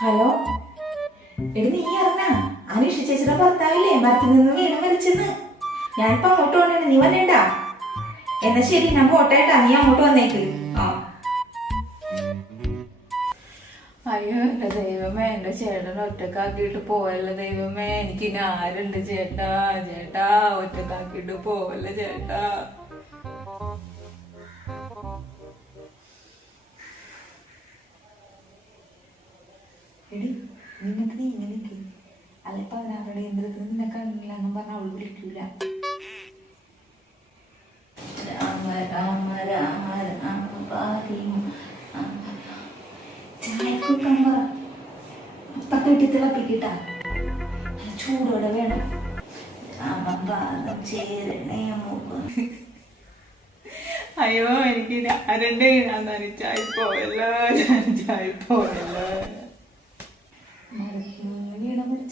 Hello? എടി നീ അറിഞ്ഞ അനീഷ ചേച്ചിയുടെ ഭർത്താവില്ലേ? മരത്തിൽ നിന്ന് വീണ് മരിച്ചെന്ന്. ഞാനിപ്പോ അങ്ങോട്ട് വന്നേ നീ വന്നേണ്ടാ എന്നാ ശരി ഞാൻ പോട്ടേട്ടാ നീ അങ്ങോട്ട് വന്നേക്ക്. ആ. അയ്യോ എന്റെ ദൈവമേ എന്റെ ചേട്ടൻ ഒറ്റക്കാക്കിട്ട് പോവല്ലോ ദൈവമേ? എനിക്ക് ഇനി ആരുണ്ട് ചേട്ടാ? ചേട്ടാ ഒറ്റക്കാക്കിട്ട് പോവല്ലേ ചേട്ടാ? എടി നിനക്ക് നീ ഇങ്ങനെ നിൽക്ക് അല്ല ഇപ്പൊ അവരവരുടെ യന്ത്രത്തിൽ നിന്നെ കണ്ടില്ല എന്നും പറഞ്ഞ അവൾ വിളിക്കൂല. ചൂടോടെ വേണം. ചേരണേ അയ്യോ എനിക്ക് ഇനി ആരുണ്ട് ഞാൻ നനിച്ചായി പോയല്ലോ.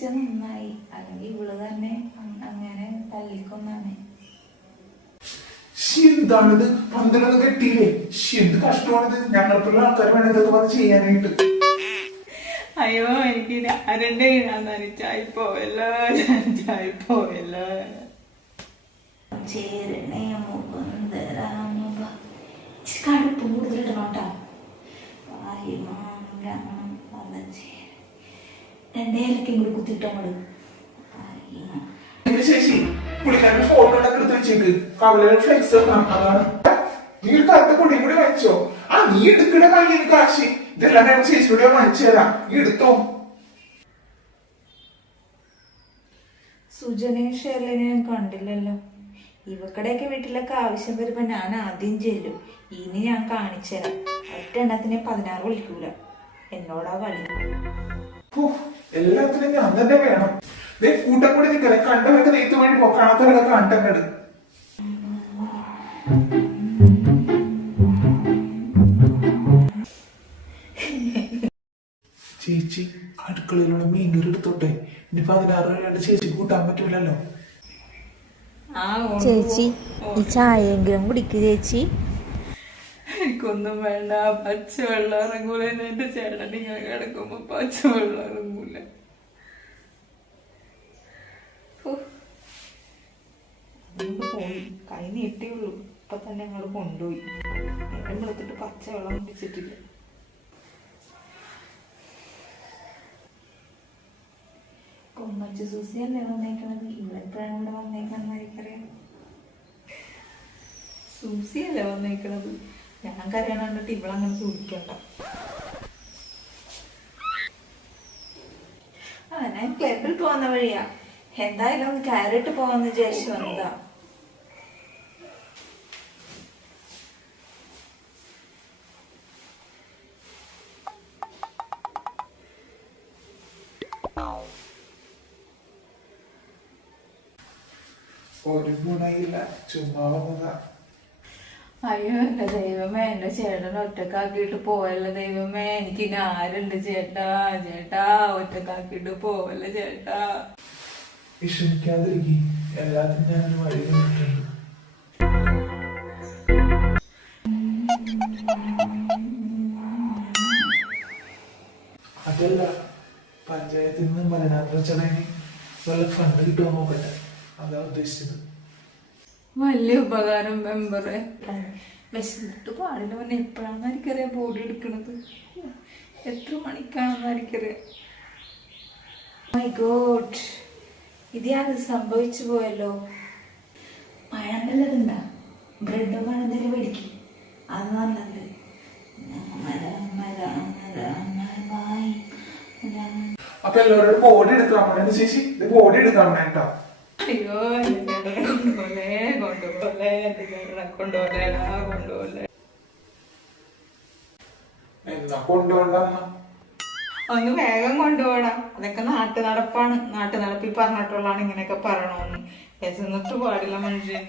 വീണ നന്നായി. അല്ലെങ്കിൽ ഇവൾ തന്നെ അങ്ങനെ തല്ലിക്കൊന്നാണ്. എന്താണിത്? പന്തലൊന്നും കെട്ടിയില്ലേ? എന്ത് കഷ്ടമാണിത്? ഞങ്ങൾക്കുള്ള ആൾക്കാർ വേണം ഇതൊക്കെ വന്ന് ചെയ്യാനായിട്ട്. അയ്യോ എനിക്ക് ഞാൻ ചായ പോവല്ലോ ചായ പോവല്ലോ ചേരണേ മുകുന്ദ രാമ കടുപ്പ് കൂടുതലിടണോട്ടാ രണ്ടേ ഇലക്കും കൂടി ശേഷി ഫോട്ടോ എടുത്ത് വെച്ചേക്ക് കവലയിൽ ഫ്ലെക്സ് അതാണ്. നീ ഒരു കൂടി വാങ്ങിച്ചോ? ആ നീ എടുക്കണ ഇതെല്ലാം ഞാൻ ചേച്ചിയോട് വാങ്ങിച്ചു തരാം. നീ എടുത്തോ? സുജനയും ഷെർലിനെ ഞാൻ കണ്ടില്ലല്ലോ. ഇവക്കടെയൊക്കെ വീട്ടിലൊക്കെ ആവശ്യം വരുമ്പോ ഞാൻ ആദ്യം ചെല്ലും. ഇനി ഞാൻ കാണിച്ചുതരാം ഒറ്റ എണ്ണത്തിന് പതിനാറ് വിളിക്കൂല. എന്നോടാ കളി. എല്ലാത്തിനും ഞാൻ തന്നെ വേണം. ദേ കൂട്ടം കൂടി നിൽക്കല കണ്ടവരൊക്കെ നെയ്ത്ത് വഴി പോ കാണാത്തവരൊക്കെ കണ്ടങ്ങട്. ചേച്ചി അടുക്കളയിലുള്ള മീൻ എടുത്തോട്ടെ. ഇനി പതിനാറ് രണ്ട് ചേച്ചി കൂട്ടാൻ പറ്റൂലല്ലോ. ചേച്ചി ഈ ചായയെങ്കിലും കുടിക്ക് ചേച്ചി. എനിക്കൊന്നും വേണ്ട. പച്ചവെള്ളം ഇറങ്ങൂല എന്റെ ചേട്ടൻ ഇങ്ങനെ കിടക്കുമ്പോ പച്ചവെള്ളം ഇറങ്ങൂല. പോയി. കൈ നീട്ടിയുള്ളൂ ഇപ്പൊ തന്നെ അങ്ങോട്ട് കൊണ്ടുപോയി. നേരം വെളുത്തിട്ട് പച്ച വെള്ളം കുടിച്ചിട്ടില്ല കൊമ്മച്ച് സൂസി അല്ലേ വന്നേക്കണത്? ഇവിടെ ഇപ്പോഴാണ് ഇവിടെ വന്നേക്കണെന്ന് എനിക്കറിയാം സൂസിയല്ലേ വന്നേക്കണത്? ഞാൻ അറിയാൻ കണ്ടിട്ട് ഇവളങ്ങനെ ചോദിക്കണ്ട ക്ലബിൽ പോകുന്ന വഴിയാ. എന്തായാലും ഒന്ന് കയറിട്ട് പോവാന്ന് വിചാരിച്ചു വന്നതാ. ഒരു ഗുണയില്ല ചുമ്മാ അയ്യോ എന്റെ ദൈവമേ എന്റെ ചേട്ടൻ ഒറ്റക്കാക്കിയിട്ട് പോവല്ലോ ദൈവമേ? എനിക്ക് ഇനി ആരുണ്ട് ചേട്ടാ? ചേട്ടാ ഒറ്റക്കാക്കിയിട്ട് പോവല്ലേ ചേട്ടാ? അതല്ല പഞ്ചായത്തിൽ നിന്ന് മലനാഥ ചടങ്ങിന് വല്ല ഫണ്ട് കിട്ടുമോ നോക്കട്ടെ. അതാ ഉദ്ദേശിച്ചത്. വലിയ ഉപകാരം മെമ്പറെ. വിശന്നിട്ട് പാടില്ല പിന്നെ എനിക്കറിയാം ബോഡി എടുക്കണത്. എത്ര മണിക്കാണെന്ന് എനിക്കറിയാം മൈ ഗോഡ് ഇത് ഞാൻ സംഭവിച്ചു പോയല്ലോ. പഴം വല്ലതുണ്ടാ ബ്രെഡ് പഴം എന്തെങ്കിലും മേടിക്കും അത് നല്ലത്. അപ്പൊ എല്ലാവരോടും ബോഡി എടുത്താ വേണ്ടി ചേച്ചി? ഇത് ബോഡി എടുക്കാൻ കേട്ടോ. അയ്യോ. കൊണ്ടുപോലെ എന്റെ ചേട്ടനെ കൊണ്ടുപോലെ എന്നാ കൊണ്ടുപോണ്ടെന്നാ ഒന്ന് വേഗം കൊണ്ടുപോടാ. അതൊക്കെ നാട്ടു നടപ്പാണ്. നാട്ടു നടപ്പിൽ പറഞ്ഞിട്ടുള്ളതാണ് ഇങ്ങനെയൊക്കെ പറയണമെന്ന് വിശന്നിട്ട് പാടില്ല മനുഷ്യൻ